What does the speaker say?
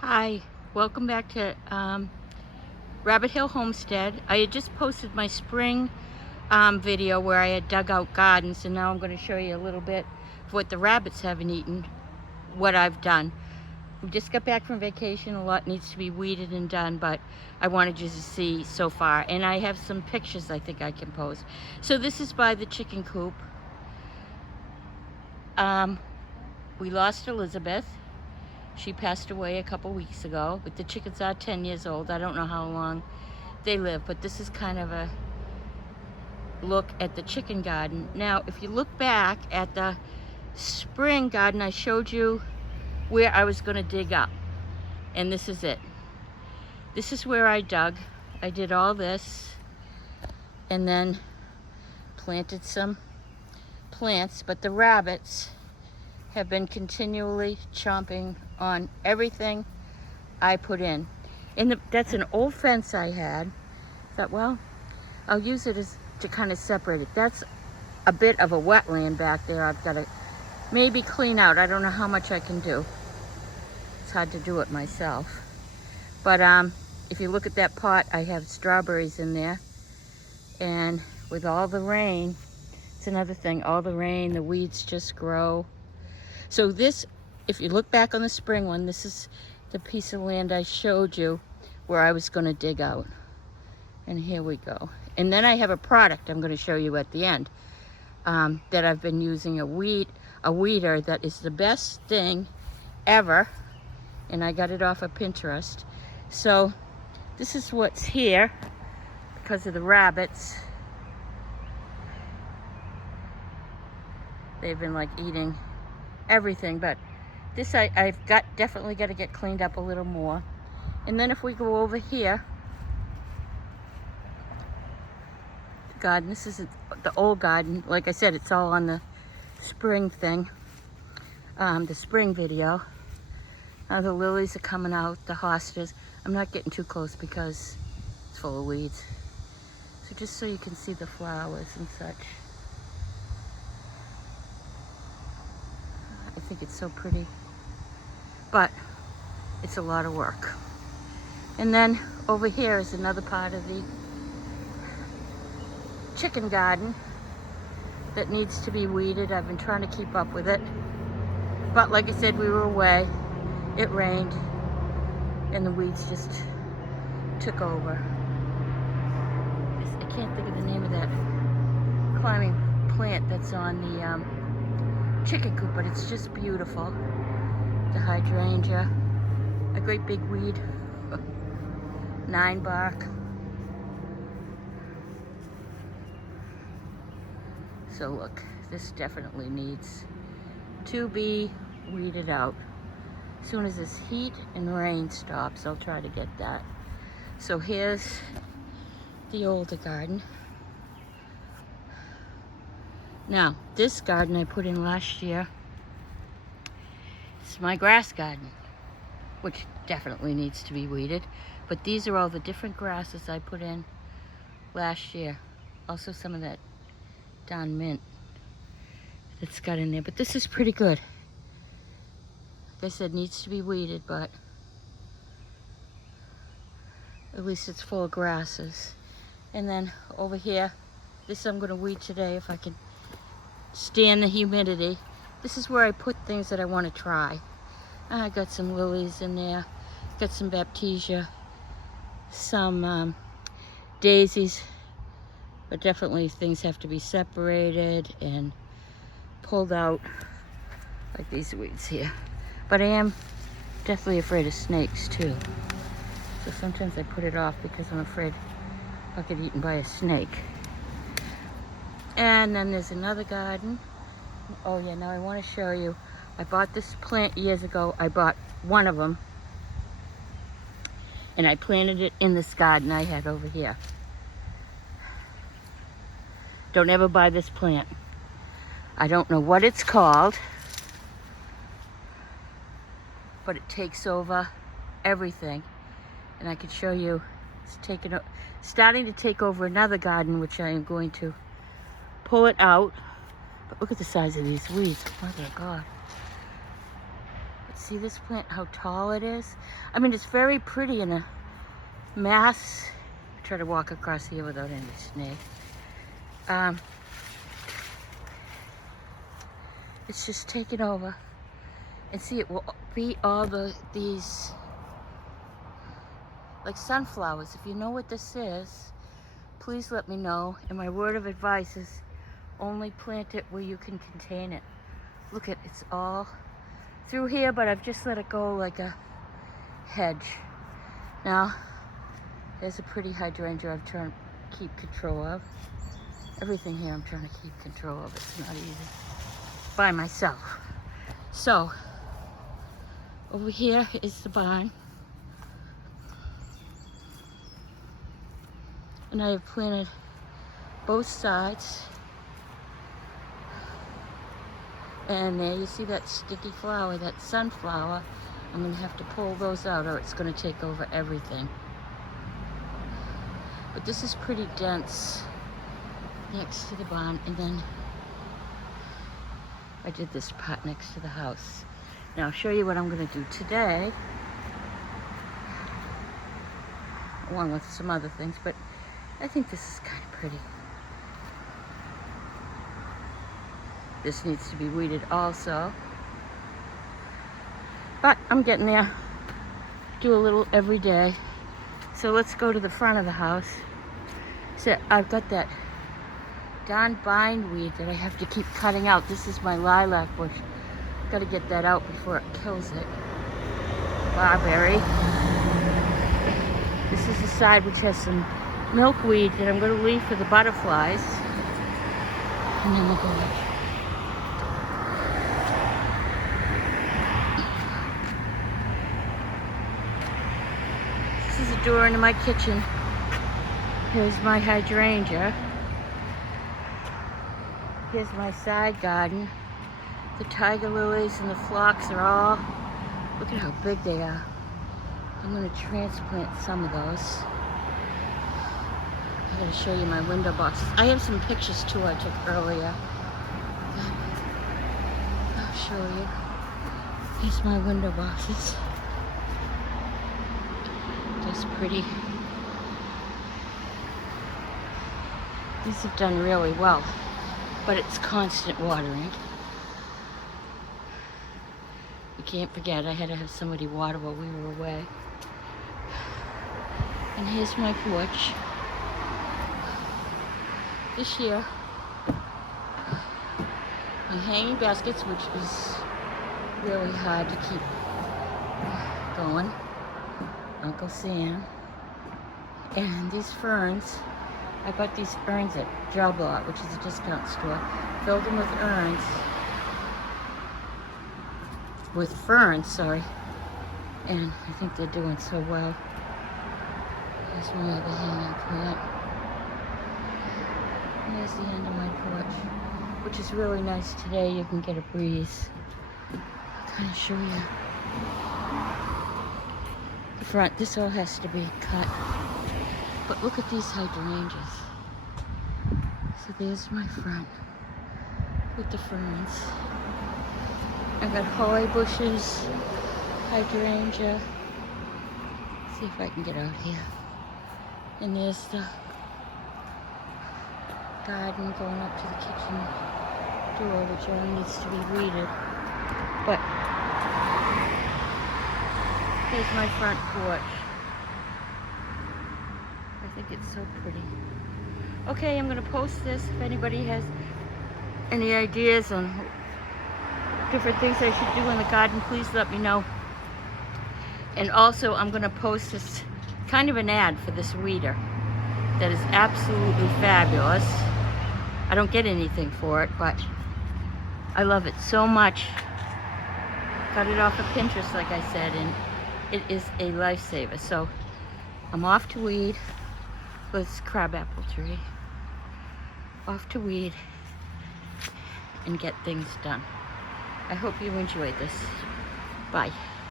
Hi, welcome back to Rabbit Hill Homestead. I had just posted my spring video where I had dug out gardens, and now I'm going to show you a little bit of what the rabbits haven't eaten, what I've done. We just got back from vacation. A lot needs to be weeded and done, but I wanted you to see so far. And I have some pictures I think I can post. So this is by the chicken coop. We lost Elizabeth. She passed away a couple weeks ago, but the chickens are 10 years old. I don't know how long they live, but this is kind of a look at the chicken garden. Now, if you look back at the spring garden, I showed you where I was going to dig up, and this is it. This is where I dug. I did all this and then planted some plants, but the rabbits have been continually chomping on everything I put in. And that's an old fence I had. Thought, well, I'll use it to kind of separate it. That's a bit of a wetland back there. I've got to maybe clean out. I don't know how much I can do. It's hard to do it myself. But if you look at that pot, I have strawberries in there. And with all the rain, it's another thing, all the rain, the weeds just grow. So this, if you look back on the spring one, this is the piece of land I showed you where I was going to dig out. And here we go. And then I have a product I'm going to show you at the end that I've been using, a weeder that is the best thing ever. And I got it off of Pinterest. So this is what's here because of the rabbits. They've been like eating everything, but this I've definitely got to get cleaned up a little more. And then if we go over here, the garden, this is the old garden. Like I said, it's all on the spring thing, the spring video. Now the lilies are coming out, the hostas. I'm not getting too close because it's full of weeds. So just so you can see the flowers and such. I think it's so pretty, but it's a lot of work. And then over here is another part of the chicken garden that needs to be weeded. I've been trying to keep up with it, but like I said, we were away, it rained, and the weeds just took over. I can't think of the name of that climbing plant that's on the chicken coop, but it's just beautiful. The hydrangea, a great big weed, 9 bark. So look, this definitely needs to be weeded out. As soon as this heat and rain stops, I'll try to get that. So here's the older garden. Now, this garden I put in last year. It's my grass garden, which definitely needs to be weeded. But these are all the different grasses I put in last year. Also some of that Don Mint that's got in there. But this is pretty good. Like I said, needs to be weeded, but at least it's full of grasses. And then over here, this I'm going to weed today if I can stand the humidity. This is where I put things that I want to try. I got some lilies in there, got some baptisia, some daisies, but definitely things have to be separated and pulled out, like these weeds here. But I am definitely afraid of snakes too, so sometimes I put it off because I'm afraid I'll get eaten by a snake. And then there's another garden. Oh yeah, now I want to show you. I bought this plant years ago. I bought one of them. And I planted it in this garden I had over here. Don't ever buy this plant. I don't know what it's called, but it takes over everything. And I could show you, it's starting to take over another garden, which I am going to pull it out. But look at the size of these weeds. Oh my God. Let's see this plant, how tall it is? I mean, it's very pretty in a mass. Try to walk across here without any snake. It's just taken over. And see, it will be all these like sunflowers. If you know what this is, please let me know. And my word of advice is only plant it where you can contain it. Look at, it's all through here, but I've just let it go like a hedge. Now, there's a pretty hydrangea I'm trying to keep control of. Everything here I'm trying to keep control of. It's not easy by myself. So, over here is the barn. And I have planted both sides. And there you see that sticky flower, that sunflower. I'm gonna have to pull those out or it's gonna take over everything. But this is pretty dense next to the barn. And then I did this part next to the house. Now I'll show you what I'm gonna do today, along with some other things, but I think this is kind of pretty. This needs to be weeded also. But I'm getting there. Do a little every day. So let's go to the front of the house. So I've got that darn bindweed that I have to keep cutting out. This is my lilac bush. Got to get that out before it kills it. Barberry. This is the side which has some milkweed that I'm going to leave for the butterflies. And then we'll go up. This is a door into my kitchen. Here's my hydrangea. Here's my side garden. The tiger lilies and the phlox are all, look at how big they are. I'm going to transplant some of those. I'm going to show you my window boxes. I have some pictures too I took earlier. I'll show you. Here's my window boxes. Just pretty. These have done really well, but it's constant watering. You can't forget, I had to have somebody water while we were away. And here's my porch. This year, my hanging baskets, which is really hard to keep going. Uncle Sam. And these ferns, I bought these urns at Job Lot, which is a discount store. Filled them with urns. With ferns, sorry. And I think they're doing so well. Here's my other hanging plant. And there's the end of my porch, which is really nice today. You can get a breeze. I'll kind of show you the front. This all has to be cut. But look at these hydrangeas. So there's my front with the ferns. I've got holly bushes, hydrangea. See if I can get out here. And there's the garden going up to the kitchen door, which all needs to be weeded. But here's my front porch. I think it's so pretty. Okay, I'm gonna post this. If anybody has any ideas on different things I should do in the garden, please let me know. And also, I'm gonna post this kind of an ad for this weeder that is absolutely fabulous. I don't get anything for it, but I love it so much. Got it off of Pinterest, like I said, and it is a lifesaver. So I'm off to weed with crabapple tree. Off to weed and get things done. I hope you enjoyed this. Bye.